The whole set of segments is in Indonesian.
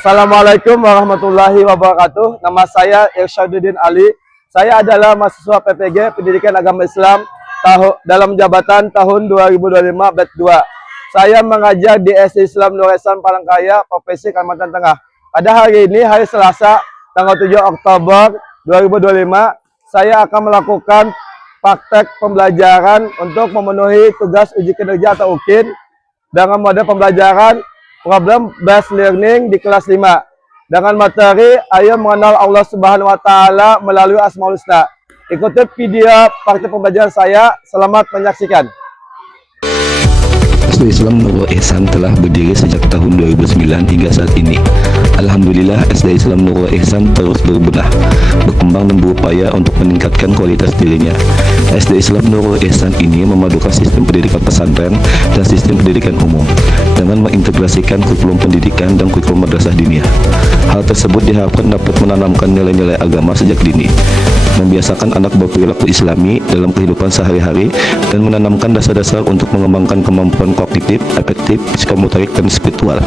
Assalamualaikum warahmatullahi wabarakatuh. Nama saya Irsyaduddin Ali. Saya adalah mahasiswa PPG Pendidikan Agama Islam dalam jabatan tahun 2025 batch 2. Saya mengajar di SD Islam Nur Ihsan Palangkaraya, Provinsi Kalimantan Tengah. Pada hari ini, hari Selasa, tanggal 7 Oktober 2025, saya akan melakukan praktek pembelajaran untuk memenuhi tugas uji kinerja atau UKIN dengan mode pembelajaran problem based learning di kelas 5 dengan materi ayo mengenal Allah Subhanahu wa taala melalui Asmaul Husna. Ikuti video praktik pembelajaran saya. Selamat menyaksikan. SD Islam Nur Ihsan telah berdiri sejak tahun 2009 hingga saat ini. Alhamdulillah, SD Islam Nur Ihsan terus berbenah, berkembang dan berupaya untuk meningkatkan kualitas dirinya. SD Islam Nur Ihsan ini memadukan sistem pendidikan pesantren dan sistem pendidikan umum dengan mengintegrasikan kurikulum pendidikan dan kurikulum madrasah diniyah. Hal tersebut diharapkan dapat menanamkan nilai-nilai agama sejak dini, membiasakan anak berperilaku islami dalam kehidupan sehari-hari, dan menanamkan dasar-dasar untuk mengembangkan kemampuan kognitif, afektif, psikomotorik, dan spiritual.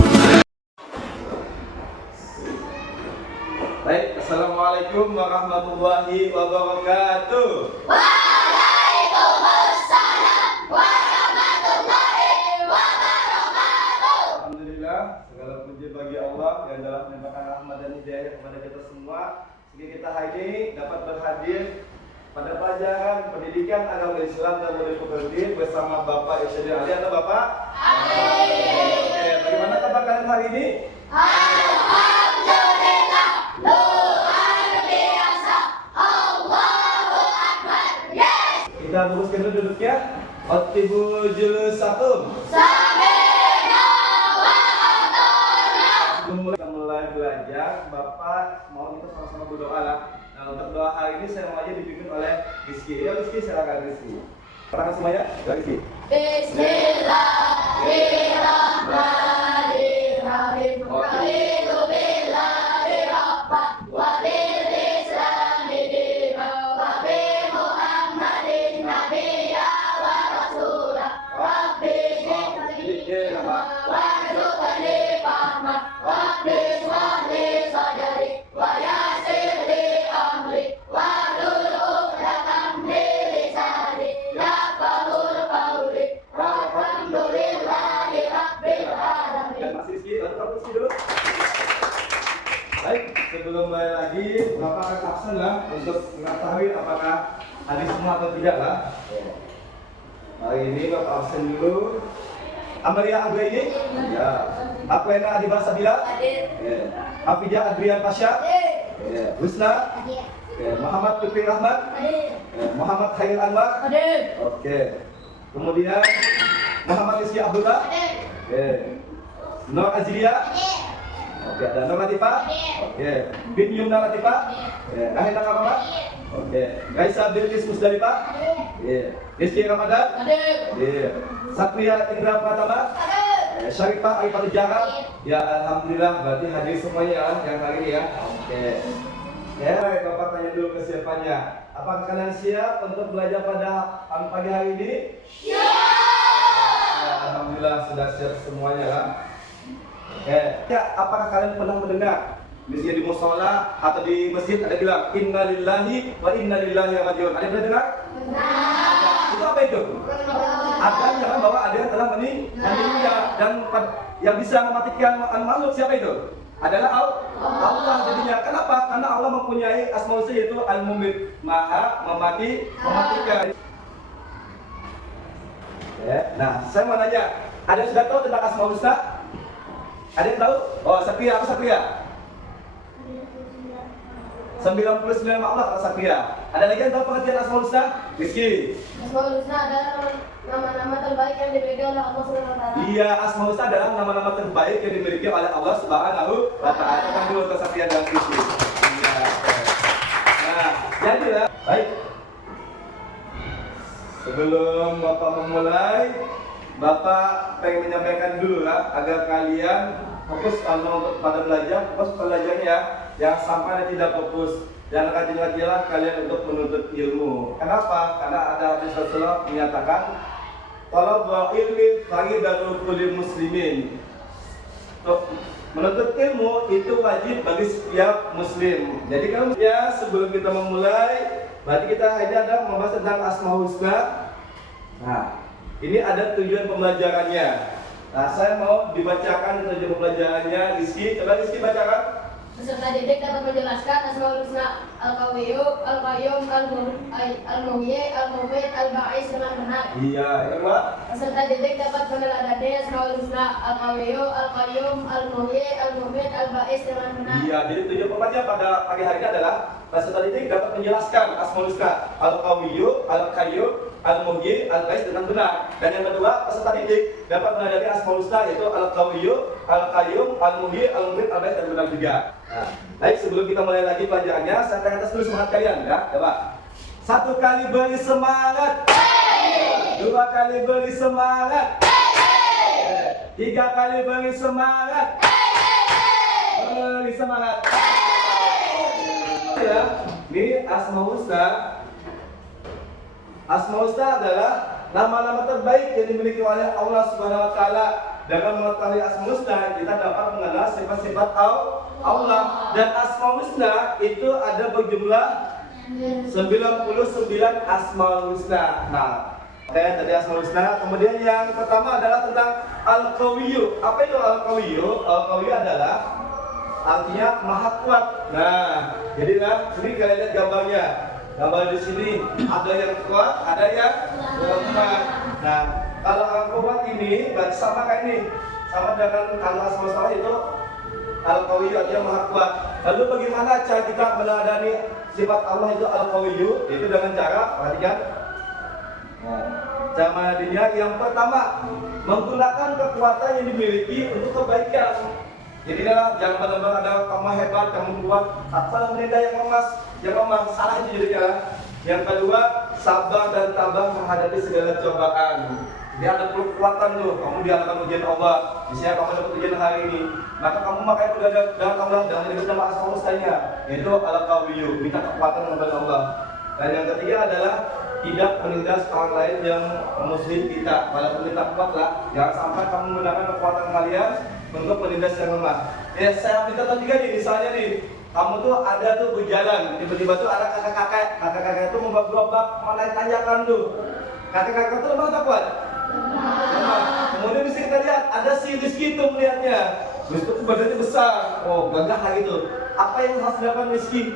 Baik, Assalamualaikum warahmatullahi wabarakatuh. Waalaikumsalam warahmatullahi wabarakatuh. Alhamdulillah, segala puji bagi Allah yang telah melimpahkan rahmat dan hidayah kepada kita semua, sehingga kita hari ini dapat berhadir pada pelajaran pendidikan agama Islam dan model pekerti bersama Bapak Irsyaduddin Ali atau Bapak? Oke, bagaimana kabar kalian hari ini? Alhamdulillah, luar biasa. Allahu Akbar. Yes. Kita luruskan dulu duduknya. Ottibu julusakum. Sami'na wa ata'na. Sebelum kita mulai belajar, Bapak mau kita sama-sama berdoa lah. Nah, untuk doa hari ini saya mau aja dipimpin oleh Rizky. Ya Rizky, silakan Rizky. Pertama semuanya, ya Rizky. Bismillahirrahmanirrahim. Raditu billahi rabban wa bil islami dinan wa bi Muhammadin nabiyya wa rasulah. Rabbi zidni ilma warzuqni fahma. Rabbi ishrah li sadri wa yassir li amri wahlul 'uqdatam min lisani yafqahul qawli. Alhamdulillahi rabbil alamin. Dan Mas Rizky, lalu Pak Rizky dulu. Baik, sebelum mulai lagi, Bapak akan absen lah untuk mengetahui apakah hadis semua atau tidak lah. Hari ini Bapak absen dulu. Amalia Anggraini? Ya. Akwena Adibah Sabila? Hadir. Ya. Hafijah Adrian Pasha? Ya. Husna? Hadir. Ya. Muhammad Fikri Rahmat? Hadir. Ya. Muhammad Khairil Anwar? Hadir. Oke. Kemudian Muhammad Rizky Abdullah? Hadir. Oke. Nur Azria? Oke, ada Nur Latifah? Oke. Bin Yumna Latifah? Oke. Ahina Rahmat? Oke. Gaisa Bilqis Musdalifah? Iya. Rizky Ramadan? Hadir. Iya. Satria Indra Pratama? Hadir. Syarifah Arifat Jarang? Ya, alhamdulillah berarti hadir semuanya yang hari ini ya. Oke. Ya, Bapak tanya dulu kesiapannya. Apakah kalian siap untuk belajar pada pagi hari ini? Ya, alhamdulillah sudah siap semuanya lah. Ya, apakah kalian pernah mendengar misalnya di musola atau di masjid ada bilang innalillahi wa inna ilaihi raji'un? Ada yang pernah dengar? Itu apa itu? Ada yang bahwa ada yang telah meninggal dan yang bisa mematikan makhluk siapa itu? Adalah Allah jadinya. Kenapa? Karena Allah mempunyai asmaul husna yaitu Al-Mumit, Maha mematikan. Ya. Nah, saya mau nanya, ada yang sudah tahu tentang asmaul husna? Ada yang tahu? Oh, Sakria, apa Sakria? 99 nama Allah kata Sakria. Ada lagi yang tahu pengertian asmaul husna? Rizky. Asmaul Husna adalah nama-nama terbaik yang dimiliki oleh Allah Subhanahu wa taala. Iya, asmaul husna adalah nama-nama terbaik yang dimiliki oleh Allah Subhanahu wa taala. Kan dulu ke Sakria dan Rizky. Iya. Nah, jadilah. Baik. Sebelum Bapak memulai, Bapak pengen menyampaikan dulu lah agar kalian fokus untuk pada belajar, fokus belajarnya ya. Yang sampai tidak fokus. Dan rajin-rajinlah kalian untuk menuntut ilmu. Kenapa? Karena ada hadis Rasulullah menyatakan, "Talabul ilmi fariidatul kulli muslimin." Menuntut ilmu itu wajib bagi setiap muslim. Jadi kalau ya sebelum kita memulai, berarti kita ini ada membahas tentang Asmaul Husna. Nah, ini ada tujuan pembelajarannya. Nah, saya mau dibacakan tujuan pembelajarannya. Rizky, coba Rizky bacakan. Peserta didik dapat menjelaskan Asmaul Husna Al-Qawiyyu, Al-Qayyum, Al-Muhyi, Al-Mumit, Al-Ba'is dengan benar. Iya, yang kedua. Peserta didik dapat meneladani Asmaul Husna Al-Qawiyyu, Al-Qayyum, Al-Muhyi, Al-Mumit, Al-Ba'is dengan benar. Iya, jadi tujuan pembelajaran pada pagi hari ini adalah peserta didik dapat menjelaskan Asmaul Husna Al-Qawiyyu, Al-Qayyum, Al-Muhyi, Al-Ba'is dengan benar. Dan yang kedua, peserta didik dapat menghadapi Asmaul Husna yaitu Al-Qawiyyu, Al-Qayyum, Al-Muhyi, Al-Mumit, Al-Ba'is dengan benar juga. Nah, baik, sebelum kita mulai lagi pelajarannya, saya akan atas dulu semangat kalian ya. Coba. 1 kali beri semangat. 2 kali beri semangat. 3 kali beri semangat. Beri semangat. Ya, ini Asmaul Husna. Asmaul Husna adalah nama-nama terbaik yang dimiliki oleh Allah Subhanahu wa taala. Dengan mengetahui Asmaul Husna, kita dapat mengenal sifat-sifat Allah. Dan Asmaul Husna itu ada berjumlah 99 Asmaul Husna. Nah, tadi Asmaul Husna. Kemudian yang pertama adalah tentang Al-Qawiyyu. Apa itu Al-Qawiyyu? Al-Qawiyyu adalah artinya maha kuat. Nah, jadilah ini kalian lihat gambarnya. Gambar di sini ada yang kuat, ada yang lemah. Nah, kalau yang kuat ini berarti sama kayak ini, sama dengan kalau Asmaul Husna itu Al-Qawiyyu artinya maha kuat. Lalu bagaimana cara kita meneladani sifat Allah itu Al-Qawiyyu? Itu dengan cara, perhatikan. Nah, cara meneladaninya yang pertama menggunakan kekuatan yang dimiliki untuk kebaikan. Jadi adalah jangan benar-benar ada kamu hebat, kamu kuat, apa menindak yang lemah, salah itu jadinya. Yang kedua, sabar dan tabah menghadapi segala cobaan. Dia ada kekuatan tuh, kamu diadakan ujian Allah. Misalnya kamu dapat ujian hari ini, maka kamu makanya udah dengan Allah dengan disebut nama Asmaul Husna, yaitu Al-Qawiyyu, minta kekuatan kepada Allah. Dan yang ketiga adalah tidak menindas orang lain yang muslim kita. Walaupun kita kuat lah, jangan sampai kamu menggunakan kekuatan kalian untuk menindas yang lemah. Ya, saya minta tahu juga nih, misalnya nih, kamu tuh ada tuh berjalan, tiba-tiba tuh ada kakak-kakak itu membawa gerobak mana tanjakan tuh. Kakak-kakak tuh lemah tak kuat? Lemah. Kemudian bisa kita lihat ada si Rizky itu melihatnya. Rizky tuh badannya besar, oh gagah lah gitu. Apa yang harus dilakukan Rizky?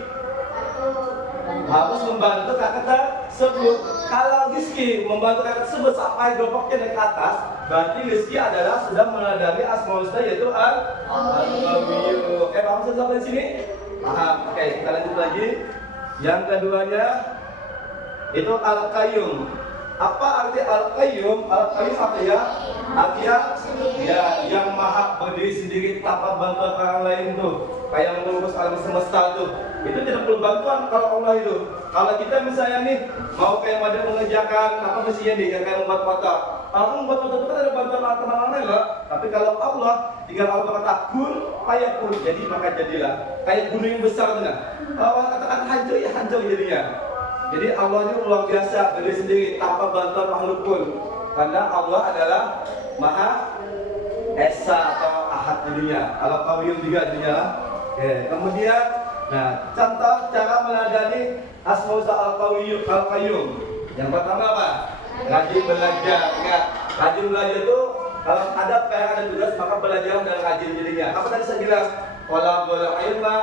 Harus membantu kakak tersebut. Kalau Rizky membantu kakak tersebut sampai gerobaknya naik ke atas, berarti Rizky adalah sudah meneladani Asmaul Husna yaitu Al-Qawiyyu. Oke, paham sampai sini? Paham. Oke, kita lanjut lagi. Yang keduanya itu Al-Qayyum. Apa arti Al-Qayyum? Al-Qayyum apa ya? Artinya ya yang maha berdiri sendiri tanpa bantuan orang lain tuh. Kayak mengurus alam semesta tuh. Itu tidak perlu bantuan kalau Allah itu. Kalau kita misalnya nih mau kayak pada mengerjakan apa mestinya nih yang kayak membuat kotak. Kalau membuat kotak itu kan ada bantuan teman-teman lain lah. Tapi kalau Allah tinggal Allah berkata kun, fayakun, jadi maka jadilah. Kayak gunung yang besar tuh kan. Kalau Allah katakan hancur ya hancur jadinya. Jadi Allah ini luar biasa berdiri sendiri tanpa bantuan makhluk pun. Karena Allah adalah Maha Esa atau Ahad jadinya. Al-Qawiyyu juga jadinya. Oke, kemudian nah, contoh cara meneladani Asmaul Husna Al-Qayyum. Yang pertama apa? Rajin belajar. Ingat, rajin belajar itu kalau ada kayak ada tugas maka belajar dan rajin jadinya. Apa tadi saya bilang? Talabul ilma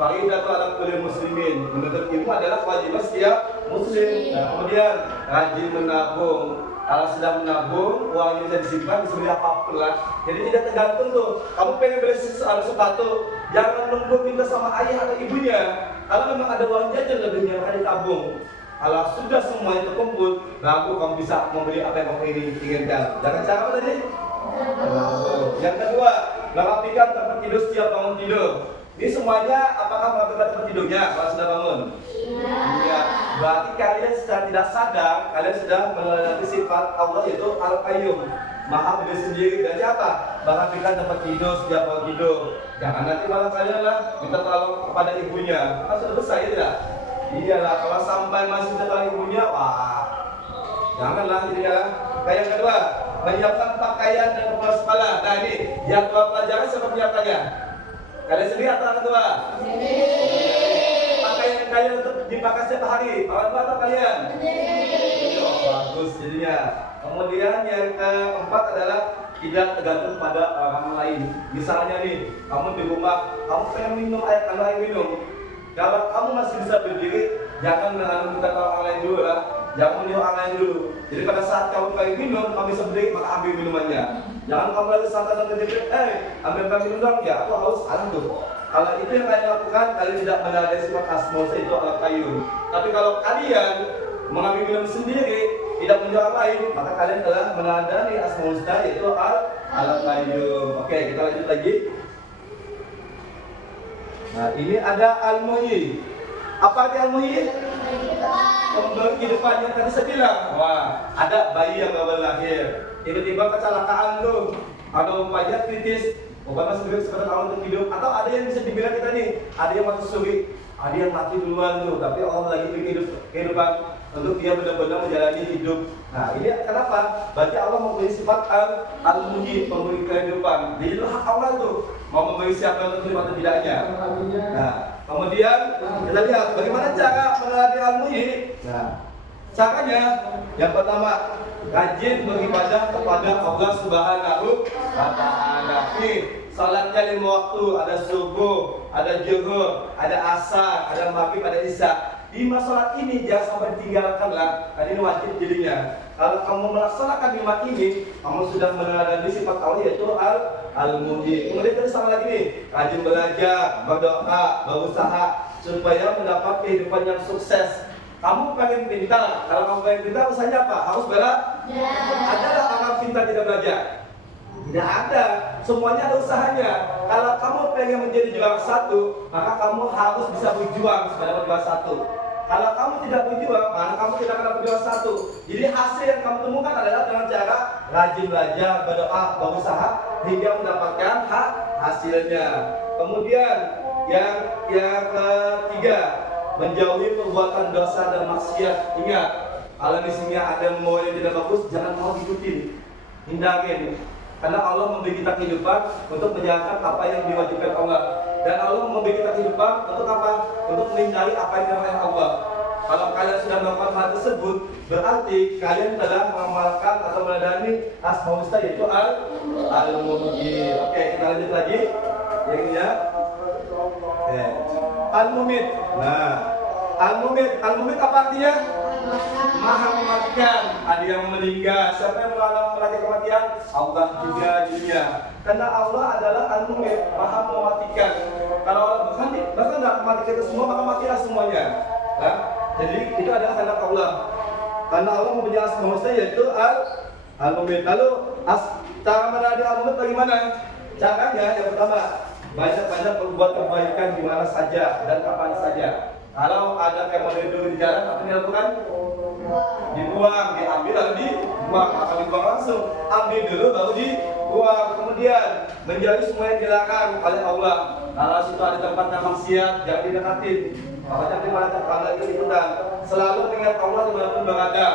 fariidatu 'ala kulli muslimin. Menuntut ilmu adalah kewajiban setiap muslim. Nah, kemudian rajin menabung. Kalau sudah menabung, uangnya bisa disimpan, bisa beli apapun lah. Jadi tidak tergantung tuh. Kamu pengen beli sepatu, jangan nunggu minta sama ayah atau ibunya. Kalau memang ada uang jajan lebihnya, maka ditabung. Kalau sudah semuanya terkumpul, baru kamu bisa membeli apa yang kamu inginkan. Jangan cara apa tadi? Yang kedua, merapikan tempat tidur setiap bangun tidur. Ini semuanya apakah merapikan tempat tidurnya kalau sudah bangun? Iya. Berarti kalian secara tidak sadar, kalian sudah meneladani sifat Allah yaitu Al-Qayyum, Maha berdiri sendiri. Dari apa? Merapikan tempat tidur setiap bangun tidur. Jangan nanti malah kalian lah minta tolong kepada ibunya. Kan sudah besar ya tidak? Iyalah, kalau sampai masih minta tolong ibunya, wah, janganlah jadinya. Kayak yang kedua, menyiapkan pakaian dan kepala kepala. Nah, Nah ini, yang dua pelajaran siapa punya pelajaran? Kalian sendiri atau orang tua? Pakaian kalian untuk dipakai setiap hari, orang tua atau kalian? Oh, bagus jadinya. Kemudian yang keempat adalah tidak tergantung pada orang lain. Misalnya nih, kamu di rumah, kamu pengen minum air, ambil air minum. Kalau kamu masih bisa berdiri, jangan menganggap kata orang lain dulu lah. Jangan meniru orang lain dulu. Jadi pada saat kamu pengen minum, kamu bisa berdiri, maka ambil minumannya. Jangan kamu lagi santai-santai berdiri, ambil minum dong, ya aku haus, salah tuh. Kalau itu yang kalian lakukan, kalian tidak menarik sifat asmose itu alat kayu. Tapi kalau kalian mengambil minum sendiri, tidak meniru orang lain, maka kalian telah menandani asmose yaitu alat kayu. Oke, kita lanjut lagi. Nah, ini ada al-muhyi. Apa arti al-muhyi? Pemberi kehidupan yang tadi saya bilang. Wah, ada bayi yang baru lahir, tiba-tiba kecelakaan tuh, ada umpanya kritis, bukan masih sebentar tahun untuk hidup, atau ada yang bisa dibilang kita nih, ada yang mati suri, ada yang mati duluan tuh, tapi Allah lagi beri kehidupan untuk dia benar-benar menjalani hidup. Nah, ini kenapa? Berarti Allah memberi sifat al-muhyi, pemberi kehidupan. Jadi itu hak Allah tuh, mau memberi siapa untuk hidup atau tidaknya. Nah, kemudian kita lihat bagaimana cara meneladani al-muhyi. Nah, caranya yang pertama, rajin beribadah kepada Allah Subhanahu wa Ta'ala. Salatnya 5 waktu, ada subuh, ada zuhur, ada asar, ada maghrib, ada isya. 5 salat ini jangan sampai ditinggalkanlah, karena ini wajib jadinya. Kalau kamu melaksanakan 5 ini, kamu sudah meneladani sifat Allah yaitu al-muhyi. Kemudian tadi sama lagi nih, rajin belajar, berdoa, berusaha supaya mendapat kehidupan yang sukses. Kamu pengen pintar, kalau kamu pengen pintar usahanya apa? Harus belajar. Adalah orang pintar tidak belajar? Tidak ada, semuanya ada usahanya. Kalau kamu pengen menjadi juara 1, maka kamu harus bisa berjuang supaya dapat juara 1. Kalau kamu tidak berjuang, maka kamu tidak akan dapat juara 1. Jadi hasil yang kamu temukan adalah dengan cara rajin belajar, berdoa, berusaha hingga mendapatkan hasilnya. Kemudian yang ketiga, menjauhi perbuatan dosa dan maksiat. Ingat, kalau di sini ada mau yang tidak bagus, jangan mau ikutin, hindarin. Karena Allah memberi kita kehidupan untuk menjalankan apa yang diwajibkan Allah. Dan Allah memberi kita kehidupan untuk apa? Untuk menghindari apa yang dilarang Allah. Kalau kalian sudah melakukan hal tersebut, berarti kalian telah mengamalkan atau meneladani asmaul husna yaitu al-muhyi. Oke, kita lanjut lagi. Yang ini ya. Al-mumit. Nah, al-mumit apa artinya? Maha mematikan. Ada yang meninggal. Siapa yang melacak kematian? Allah juga jadinya. Karena Allah adalah al-mumit, maha mematikan. Kalau Allah bahkan tidak mematikan itu semua, maka matilah semuanya. Nah, jadi itu adalah kehendak Allah. Karena Allah mempunyai asmaul husna yaitu al-mumit. Lalu cara meneladani al-mumit bagaimana? Caranya yang pertama, banyak-banyak berbuat kebaikan di mana saja dan kapan saja. Kalau ada yang mau di jalan, apa yang dilakukan? Dibuang, diambil lalu dibuang. Atau dibuang langsung, ambil dulu baru dibuang. Kemudian menjauhi semua yang dilarang oleh Allah. Kalau situ ada tempat yang maksiat, jangan didekatin. Makanya dimana tempat itu ikutan. Selalu ingat Allah dimanapun berada.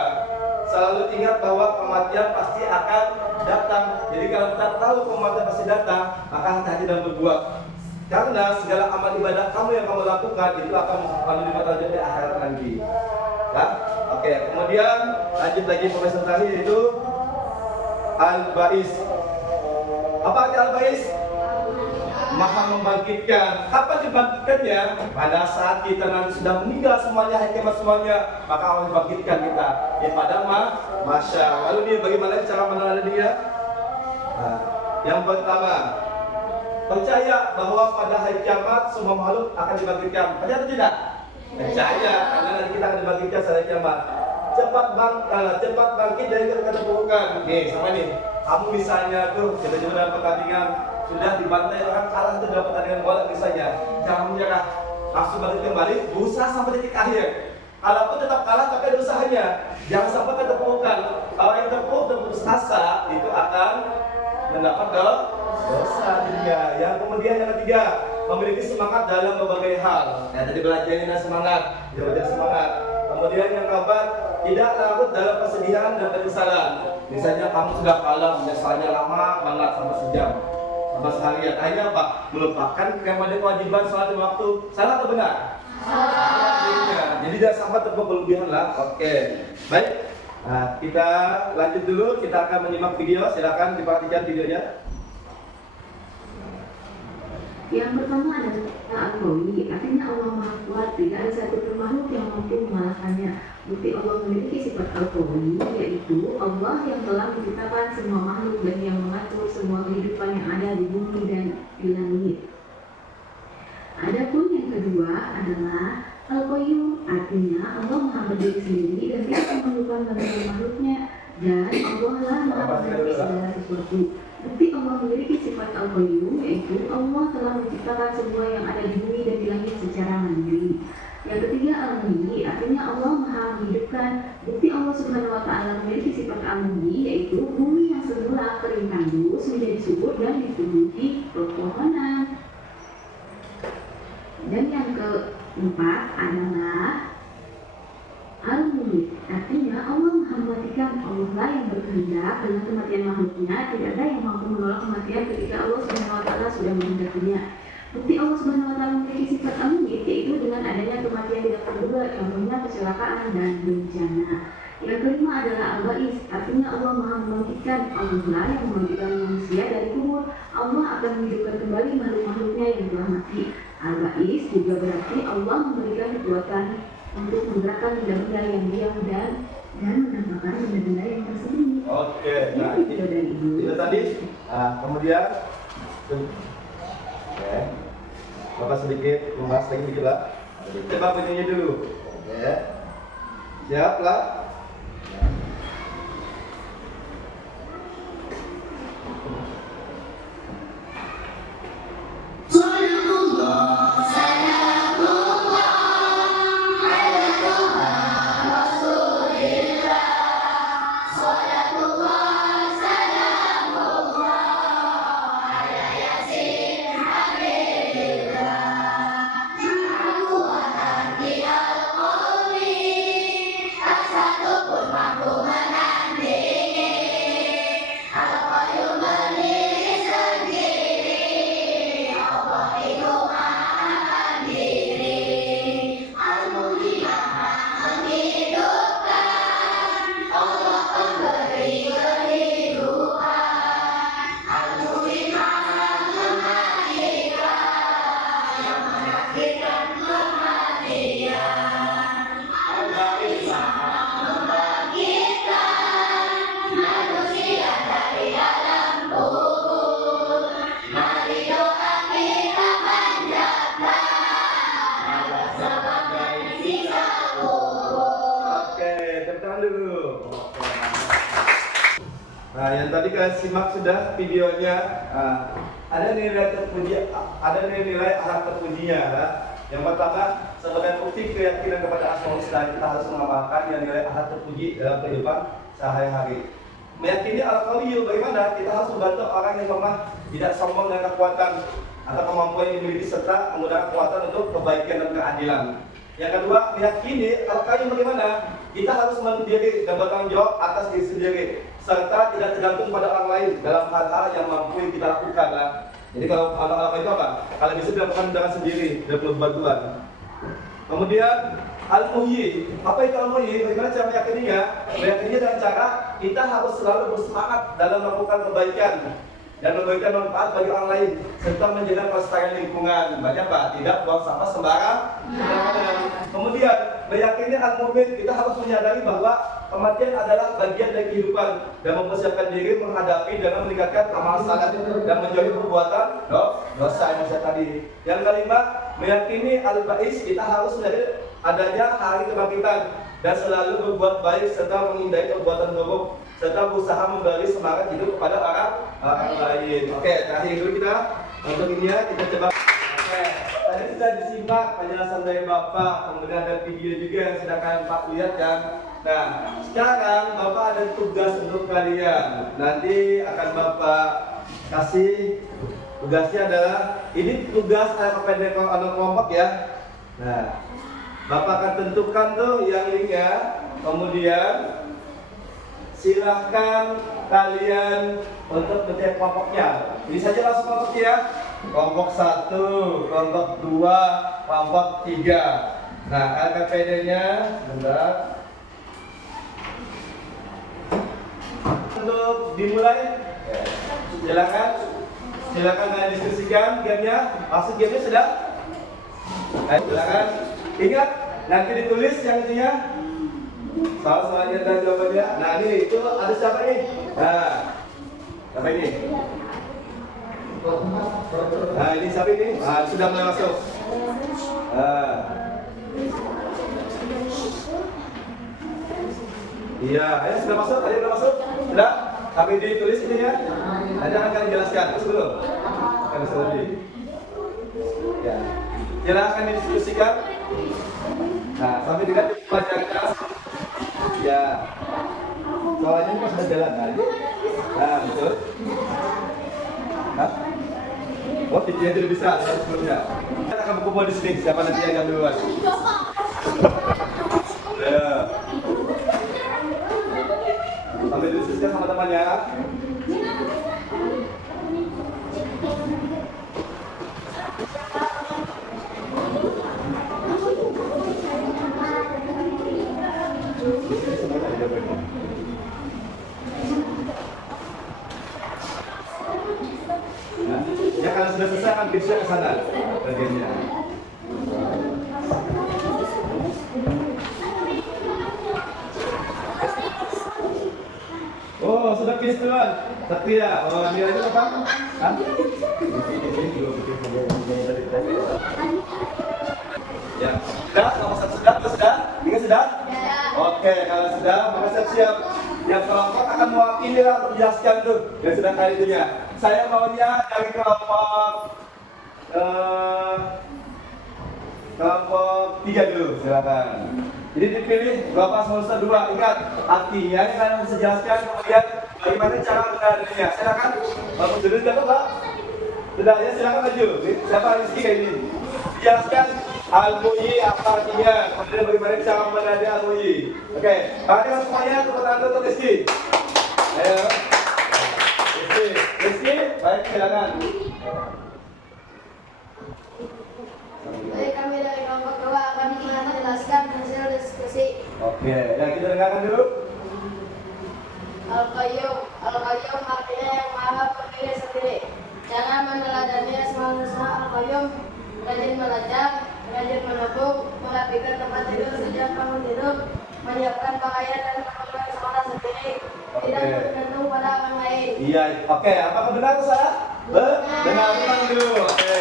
Selalu ingat bahwa kematian pasti akan datang. Jadi kalau kita tahu kematian pasti datang, maka hati-hati dalam berbuat. Karena segala amal ibadah kamu yang kamu lakukan itu akan menerima derajat di akhirat nanti. Ya? Oke, kemudian lanjut lagi pembahasan tadi yaitu al-ba'is. Apa arti al-ba'is? Maha membangkitkan. Kapan dibangkitkannya? Pada saat kita nanti sudah meninggal semuanya, hikmat semuanya, maka Allah dibangkitkan kita. Ya pada masya. Lalu dia bagaimana cara meneladani dia? Nah, yang pertama, percaya bahwa pada hari kiamat semua makhluk akan dibangkitkan. Percaya atau tidak? Percaya, karena nanti kita akan dibangkitkan pada hari kiamat. Cepat bangkit dari keterpurukan. Nih, sama nih. Kamu misalnya tuh coba-coba dalam pertandingan sudah dibantai orang kalah itu dalam pertandingan bola misalnya, jangan menyerah, langsung bangkit kembali, berusaha sampai titik akhir. Kalaupun tetap kalah tapi ada usahanya, jangan sampai keterpurukan. Kalau yang terpuruk dan putus asa itu akan mendapat dosa juga. Yang kemudian yang ketiga, memiliki semangat dalam berbagai hal. Tadi belajar ini semangat, dia belajar semangat. Kemudian yang keempat, tidak larut dalam kesedihan dan penyesalan. Misalnya kamu sudah kalah, misalnya lama banget sama sejam, sama seharian. Akhirnya apa? Melupakan kewajiban sholat lima waktu. Salah atau benar? Salah. Jadi jangan sampai berlebihan lah. Oke, baik. Nah, kita lanjut dulu. Kita akan menyimak video. Silakan diperhatikan videonya. Yang pertama adalah Al-Qawi, artinya Allah Maha Kuat, tidak ada satu makhluk yang mampu mengalahkannya. Bukti Allah memiliki sifat Al-Qawi, yaitu Allah yang telah menciptakan semua makhluk dan yang mengatur semua kehidupan yang ada di bumi dan di langit. Adapun yang kedua adalah Al-Qayyum, artinya Allah Maha berdiri sendiri dan tidak memerlukan bantuan makhluknya, dan Allah lah Maha mengerti segala sesuatu. Bukti Allah memiliki sifat Al-Qayyum, yaitu Allah telah menciptakan semua yang ada di bumi dan di langit secara mandiri. Yang ketiga Al-Muhyi, artinya Allah Maha menghidupkan. Bukti Allah Subhanahu wa Ta'ala memiliki sifat Al-Muhyi, yaitu bumi yang semula kering tandus menjadi subur dan ditumbuhi pepohonan. Dan yang keempat adalah Al-Mulk, artinya Allah Maha mematikan. Allah lah yang berkehendak dengan kematian makhluknya. Tidak ada yang mampu menolak kematian ketika Allah Subhanahu wa Ta'ala sudah menghendakinya. Bukti Allah Subhanahu wa Ta'ala memiliki sifat Al-Mulk, yaitu dengan adanya kematian tidak terduga, contohnya kecelakaan dan bencana. Yang kelima adalah Al-Ba'is, artinya Allah Maha membangkitkan. Allah lah yang membangkitkan manusia dari kubur. Allah akan menghidupkan kembali makhluk-makhluknya yang telah mati. Al-Ba'is juga berarti Allah memberikan kekuatan untuk menggerakkan benda-benda yang diam dan menampakkan benda-benda yang tersembunyi. Oke, nah itu tadi. Kemudian, oke, Bapak sedikit membahas lagi dikit lah. Coba bunyinya dulu. Oke, siap lah. Nah, yang tadi kalian simak sudah videonya. Ada nilai ahad terpujinya. Yang pertama, sebagai bukti keyakinan kepada Asmaul Husna, kita harus mengamalkan yang nilai ahad terpuji dalam kehidupan sehari-hari. Meyakini Al-Qawiyyu, bagaimana kita harus membantu orang yang lemah, tidak sombong dengan kekuatan atau kemampuan yang dimiliki, serta menggunakan kekuatan untuk kebaikan dan keadilan. Yang kedua, meyakini Al-Qayyum, bagaimana kita harus mandiri dan bertanggung jawab atas diri sendiri, serta tidak tergantung pada orang lain dalam hal-hal yang mampu kita lakukan. Jadi kalau Al-Qayyum itu apa? Kalau bisa dilakukan dengan sendiri, tidak perlu bantuan. Kemudian Al-Muhyi, apa itu Al-Muhyi? Bagaimana cara meyakininya? Meyakininya dengan cara kita harus selalu bersemangat dalam melakukan kebaikan dan memberikan manfaat bagi orang lain, serta menjaga kelestarian lingkungan. Banyak Pak, tidak buang sampah sembarang. Kemudian meyakini Al-Mu'min, kita harus menyadari bahwa kematian adalah bagian dari kehidupan dan mempersiapkan diri menghadapi dengan meningkatkan amal saleh dan menjauhi perbuatan dosa yang saya tadi. Yang kelima, meyakini Al-Ba'is, kita harus menyadari adanya hari kebangkitan dan selalu berbuat baik serta menghindari perbuatan buruk, serta berusaha memberi semangat hidup kepada orang lain. Oke, terakhir dulu kita untuk ini ya, kita coba. Oke, tadi sudah disimak penjelasan dari Bapak, kemudian ada video juga yang sudah kalian Pak lihat kan. Nah, sekarang Bapak ada tugas untuk kalian. Nanti akan Bapak kasih tugasnya adalah ini tugas anak kelompok ya. Nah, Bapak akan tentukan tuh yang linknya. Kemudian silahkan kalian untuk mencari kelompoknya. Ini saja langsung kelompoknya ya. Kelompok 1, kelompok 2, kelompok 3. Nah, LKPD-nya sebentar. Untuk dimulai, silakan kalian diskusikan gamenya. Maksud gamenya sudah? Ayo, silakan. Ingat, nanti ditulis yang intinya soal-soalnya dan jawabannya. Nah, ini itu ada siapa nih? Nah, siapa ini? Nah, ini siapa ini? Nah, sudah mulai masuk. Nah. Iya, ayo sudah masuk, sudah? Kami ditulis ini ya. Nanti akan kalian jelaskan, terus dulu. Akan bisa lebih. Ya, silakan didiskusikan. Nah, sampai dengan dibacakan. Ya, soalnya ini pas sudah jalan kan? Nah, betul. Hah? Oh, tiga itu bisa sebelumnya. Kita akan berkumpul di sini. Siapa nanti yang duluan? Ya. Sampai diskusikan sama temannya. Nah, ya kalau sudah selesai akan bisa ke sana bagiannya. Oh, sudah finish duluan. Satria, oh dia itu apa? Hah? Ya, sudah, nomor 1 sudah, sudah? 3 sudah? Oke, kalau sudah, maka siap-siap. Yang kelompok akan mewakili untuk menjelaskan tuh. Dan sudah kali itunya. Saya maunya dari kelompok 3 dulu, silakan. Jadi dipilih Bapak Semester 2. Ingat, artinya ini kalian bisa jelaskan kemudian bagaimana cara mengenalinya. Silakan. Bapak dulu sudah Pak? Sudah ya, silakan maju. Siapa Rizky kayak ini? Dijelaskan Al-Mu'yi apa artinya, kemudian bagaimana cara mengenali Al-Mu'yi. Oke, perhatikan semuanya tepuk tangan untuk Rizky. Ayo. Rizky, baik silakan. Baik, kami dari kelompok 2 akan menjelaskan hasil diskusi. Oke, yang kita dengarkan dulu. Al-Qayyum artinya yang maha berdiri sendiri. Jangan meneladani Asmaul Husna. Al-Qayyum rajin belajar, rajin menabung, merapikan tempat tidur sejak bangun tidur, menyiapkan pakaian dan melakukan sholat sendiri, tidak bergantung pada orang lain. Iya, oke. Apakah benar atau salah? Benar, benar dulu. Oke.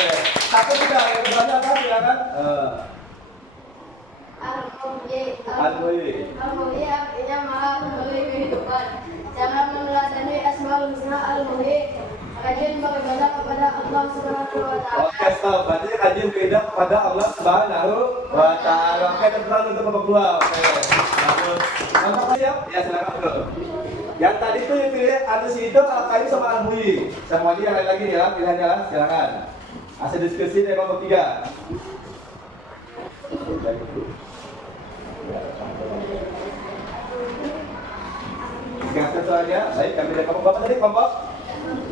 Satu sudah, yang keduanya apa? Silakan. Al-Mu'yi artinya maha memberi kehidupan. Jangan meneladani Asmaul Husna. Al-Mu'yi rajin beribadah kepada Allah Subhanahu wa Ta'ala. Oke, stop. Berarti rajin beribadah kepada Allah Subhanahu wa Ta'ala. Oke, tentukan untuk kelompok 2. Oke. Bagus. Kelompok siap? Ya, silakan dulu. Yang tadi tuh yang pilih ada si itu Al-Qayyum sama Al-Mu'yi. Semuanya yang lain lagi ya, pilihannya lah. Silakan. Hasil diskusi dari kelompok 3. Sekarang soalnya, baik kami dari kelompok berapa tadi?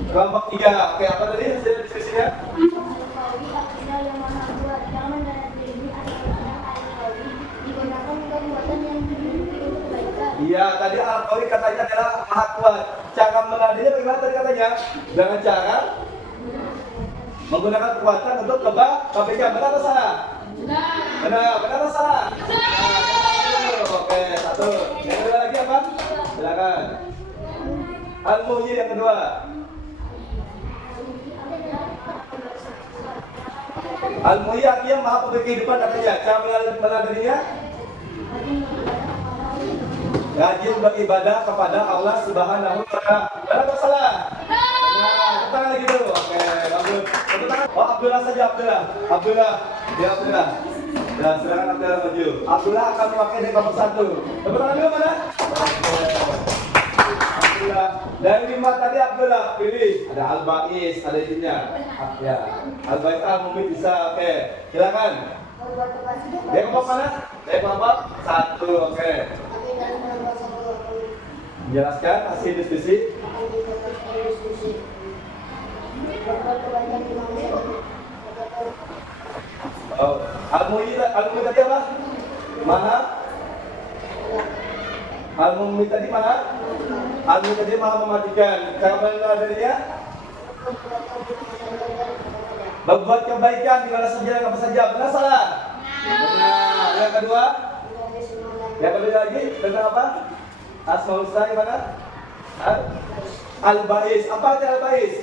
Kelompok 3. Oke, apa tadi hasil diskusinya? Al-Qawi artinya yang maha kuat. Jangan meneladani Al-Qawi digunakan untuk perbuatan yang dimiliki untuk kebaikan. Iya, tadi Al-Qawi katanya adalah maha kuat. Cara meneladaninya bagaimana tadi katanya? Dengan cara menggunakan kekuatan untuk kebaikan. Benar atau salah? Benar atau salah? Oke, satu. Yang kedua lagi apa? Silakan. Al-Mu'yi yang kedua. Al-Mu'yi artinya maha pemberi kehidupan katanya. Cara meneladaninya? Rajin beribadah kepada Allah Subhanahu wa Ta'ala. Benar atau salah? Benar. Tepuk tangan lagi dulu. Oke, bagus. Tepuk tangan. Oh, Abdullah saja, Abdullah. Ya, Abdullah. Dan silakan Abdullah maju. Abdullah akan memakai dari kelompok 1. Tepuk tangan dulu mana? Abdullah. Dari 5 tadi Abdullah pilih. Ada Al-Ba'is, ada isinya. Ya. Al-Ba'is Al-Mumit bisa. Oke. Silakan. berbuat kebajikan. Dari kelompok mana? Dari kelompok 1, oke. Kami dan kelompok 1 akan Jelaskan hasil diskusi. diberikan diskusi. Berbuat kebaikan di manusia. Oh, al-mu'min tadi apa? Maha? Al-mu'min tadi maha? Al-mu'min tadi maha mematikan. Karena adanya berbuat kebaikan di mana saja dan apa saja. Benar salah? Benar. Yang kedua? Yang kedua lagi tentang apa? Asmaul husna gimana? Al-Ba'is. Apa arti Al-Ba'is?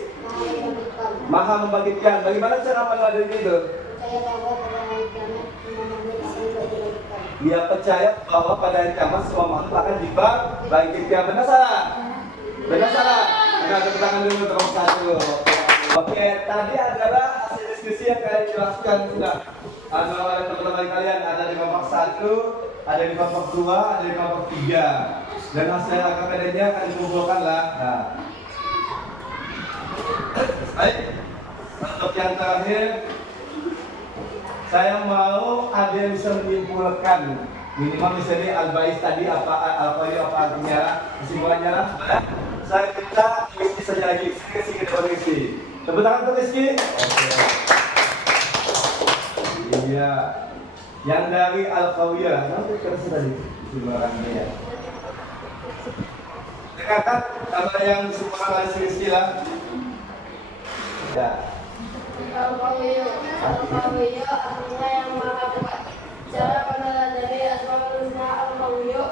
Maha membangkitkan. Bagaimana cara meneladani itu? Dia percaya bahwa pada hari kiamat semua makhluk akan dibangkitkan. Benar salah? Benar salah? Benar, tepuk tangan dulu untuk kelompok 1. Oke, tadi adalah hasil diskusi yang kalian jelaskan sudah. Ada oleh teman-teman kalian, ada di kelompok 1, ada di kelompok 2, ada di kelompok 3. Dan hasil AKPD-nya akan dikumpulkan lah. Nah. Baik, untuk yang terakhir, saya mau ada yang bisa menyimpulkan minimal misalnya Al-Ba'is tadi apa Al-Qayyum apa artinya lah, kesimpulannya lah. Saya minta Rizky saja lagi, saya kasih ke depan Rizky. Tepuk tangan untuk Rizky. Oke. Iya. Yang dari Al-Qawiyah, nanti kerasa tadi kesimpulannya ya. Dengarkan sama yang kesimpulan dari Rizky lah. Ya. Al-Qawiyyu artinya yang maha kuat. Cara meneladani Asmaul Husna Al-Qawiyyu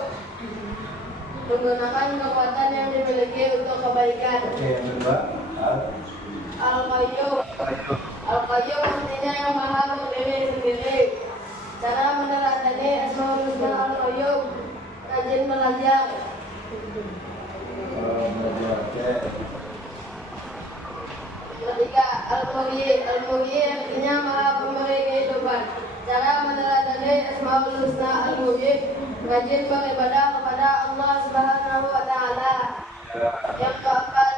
menggunakan kekuatan yang dimiliki untuk kebaikan. Oke, yang kedua. Al-Qayyum artinya yang maha berdiri sendiri. Cara meneladani Asmaul Husna Al-Qayyum rajin belajar. Oke. Ketiga, Al-Muhyi artinya maha pemberi kehidupan. Cara meneladani Asmaul Husna Al-Muhyi rajin beribadah kepada Allah Subhanahu wa Ta'ala. Yang keempat,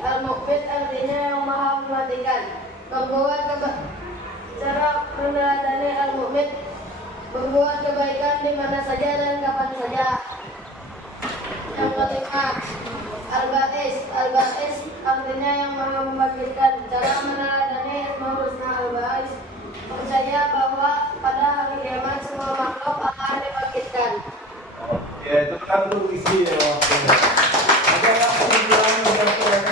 Al-Muqbit artinya yang maha mematikan. Cara meneladani Al-Muqbit berbuat kebaikan di mana saja dan kapan saja. Yang kelima, Al-Ba'is artinya yang maha membangkitkan. Cara meneladani Asmaul Husna Al-Ba'is percaya bahwa pada hari kiamat semua makhluk akan dibangkitkan. Ya, itu kan untuk isi ya. Adalah kesimpulan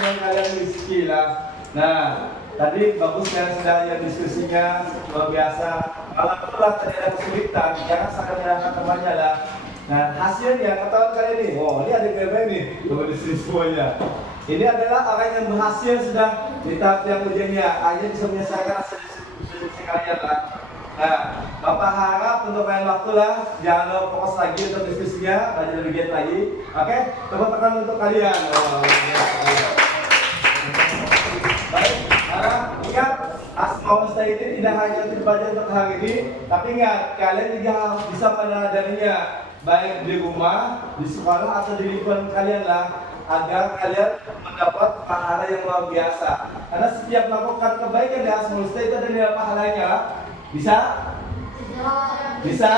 yang kalian isi lah. Nah, tadi bagus ya sudah yang diskusinya luar biasa. Kalau betul tadi ada kesulitan, jangan sangat menyalahkan temannya lah. Nah, hasilnya ketahuan kalian nih. Oh, ini ada gambar nih. Coba di sini semuanya. Ini adalah orang yang berhasil sudah di tahap yang ujiannya. Akhirnya bisa menyelesaikan hasil diskusi kalian lah. Nah, Bapak harap untuk lain waktu lah, jangan lupa fokus lagi untuk diskusinya, belajar lebih giat lagi. Oke, tepuk tangan untuk kalian. Oh, baik, sekarang ingat Asmaul Husna ini tidak hanya terbaca untuk hari ini, tapi ingat kalian juga harus bisa meneladaninya, baik di rumah, di sekolah atau di lingkungan kalian lah, agar kalian mendapat pahala yang luar biasa. Karena setiap melakukan kebaikan di Asmaul Husna itu ada nilai pahalanya. Bisa? Bisa?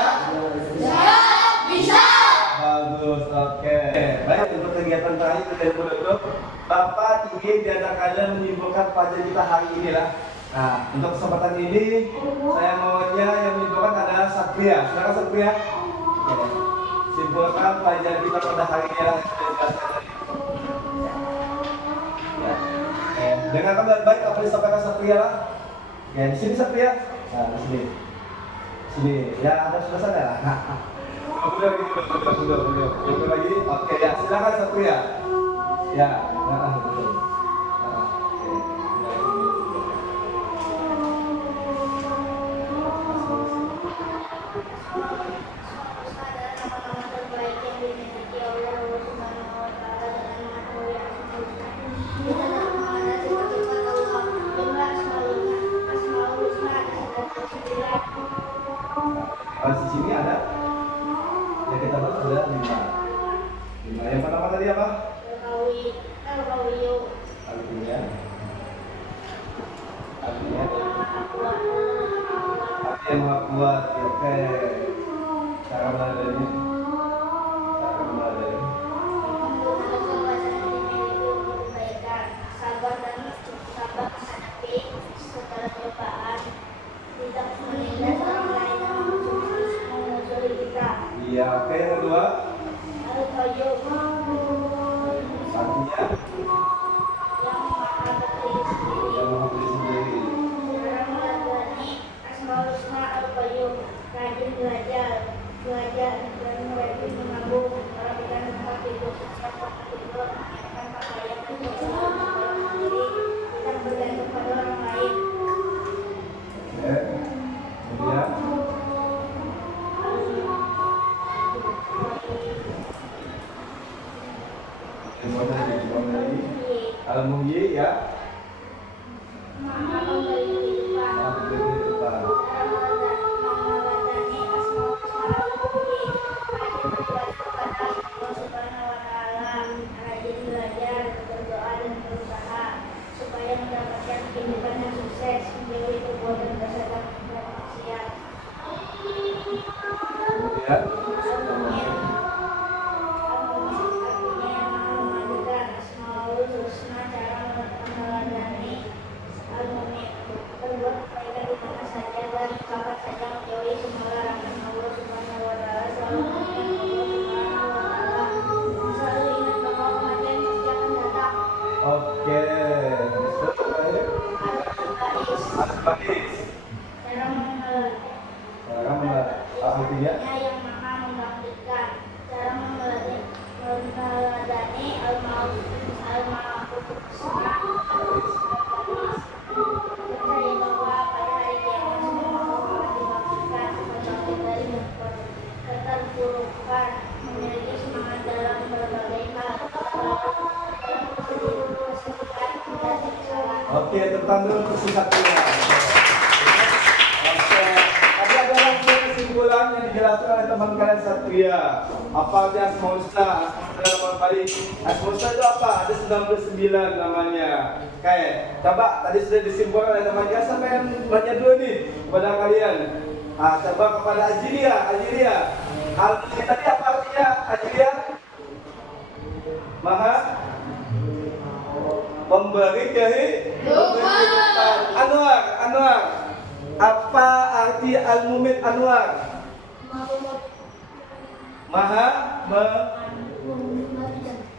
Bisa. Bagus, oke. Baik, untuk kegiatan terakhir kita dulu. Bapak ingin di antara kalian menyimpulkan pelajaran kita hari ini lah. Nah, untuk kesempatan ini saya maunya yang menyimpulkan adalah Satria. Silakan Satria. Oke. Simpulkan pelajaran kita pada hari ini lah. Ya. Oke. Dengarkan baik-baik apa yang disampaikan Satria lah. Oke, di sini Satria. Nah, di sini. Sini. Ya, ada sebelah sana lah. Udah lagi. Oke, ya, silakan Satria. Ya, nah, betul. Di sini ada yang kita bahas ada 5. Yang pertama tadi apa? buat oke. Cara meladeni. Cara meladeni. Sabar dan sabar menghadapi segala cobaan, tidak menindas orang lain yang memusuhi kita. Iya, oke. Yang kedua, Al-Qayyum artinya yang maha berdiri sendiri. yang maha berdiri sendiri. Cara meladeni Asmaul Husna Al-Qayyum, rajin belajar dan rajin menabung, merapikan tempat tidur, siapkan tidur, menyiapkan pakaian untuk sendiri, tidak bergantung pada orang lain. Oke. Kemudian Al-Muhyi ya. Maha pemberi kehidupan. Maha pemberi kehidupan. Cara meladeni Asmaul Husna Al-Muhyi, rajin beribadah kepada Allah Subhanahu wa Ta'ala, rajin belajar, berdoa dan berusaha supaya mendapatkan kehidupan yang sukses, menjauhi perbuatan dosa dan maksiat. Kemudian Al-Mu'min artinya yang maha memajukan. Asmaul Husna, cara meladeni Al-Mu'min, berbuat kebaikan di mana saja dan kapan saja, menjauhi semua larangan Allah Subhanahu wa Ta'ala, selalu mengingat Allah Subhanahu wa Ta'ala, selalu ingat bahwa kematian pasti akan datang. oke. Al-Ba'is, Al-Ba'is. cara meladeni Cara artinya yang maha membangkitkan. Cara meladeni Al-Ma'ruf Husna, percaya bahwa pada hari kiamat semua makhluk akan dibangkitkan, terbangkit dari keterpurukan, memiliki semangat dalam berbagai hal, dalam kesulitan dan kesalahan. oke, tentang dulu kesimpulannya. Oke, tadi ada langsung kesimpulan yang dijelaskan oleh teman kalian Satria. Apa artinya Asmaul Husna? Asmaul Husna itu apa? Ada 99 namanya. Oke, coba tadi sudah disimpulkan oleh teman kalian. Sampai yang banyak dulu nih kepada kalian. Coba kepada Ajilia. Al-Mu'min tadi apa artinya Ajilia? Maha pemberi kehidupan. Anwar. Apa arti Al-Mu'min Anwar?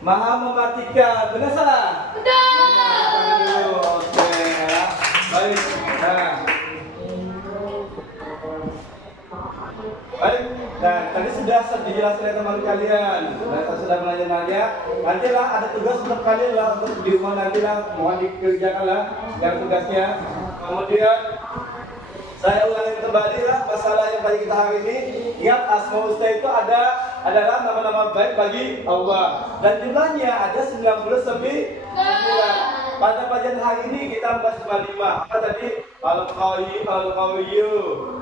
Maha mematikan. Benar salah? Benar. Oke ya. Baik. Nah, tadi sudah dijelaskan oleh teman kalian. Saya sudah menanya-nanya. Nantilah ada tugas untuk kalian lah untuk di rumah nantilah mohon dikerjakan lah yang tugasnya. Kemudian saya ulangi kembali lah masalah yang tadi kita hari ini. Ingat Asmaul Husna itu adalah nama-nama baik bagi Allah dan jumlahnya ada 99. Pada pelajaran hari ini kita membahas cuma 5. Apa tadi?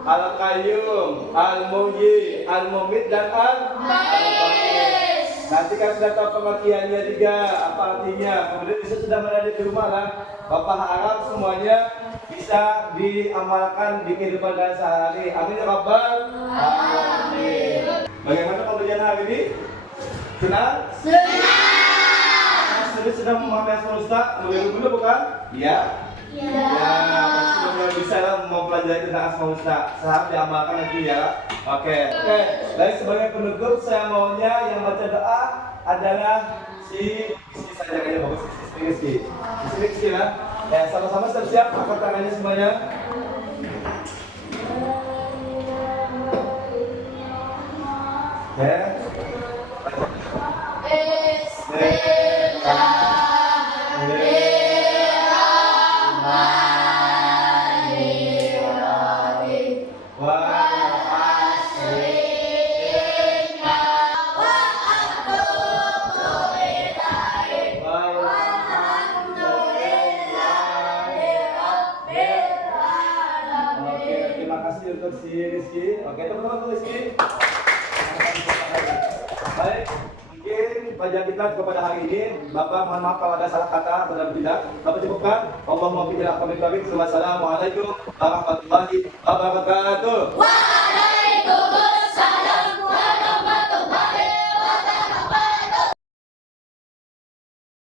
Al-Qayyum, Al-Muhyi, Al-Mumit dan Al-Ba'is. Nanti kan sudah tahu pengertiannya juga, apa artinya. Kemudian bisa sudah berada di rumah lah. Bapak harap semuanya bisa diamalkan di kehidupan kalian sehari. Amin ya Rabbal Alamin. Bagaimana pembelajaran hari ini? Senang? Sudah memahami Asmaul Husna dulu bukan? Iya. Ya, pasti sudah bisa lah mempelajari tentang Asmaul Husna. Sahab diamalkan nanti ya. Oke. Baik, sebagai penutup saya maunya yang baca doa adalah si saja kayaknya bagus Rizky lah. Ya, sama-sama siap-siap angkat tangannya semuanya. Ya. Untuk si Rizky. Oke, teman-teman Rizky. Baik, mungkin pelajaran kita kepada hari ini. Bapak mohon maaf kalau ada salah kata atau dalam tidak. Bapak cukupkan. Allahumma bi'ila qamin. Wassalamualaikum warahmatullahi wabarakatuh. Waalaikumsalam.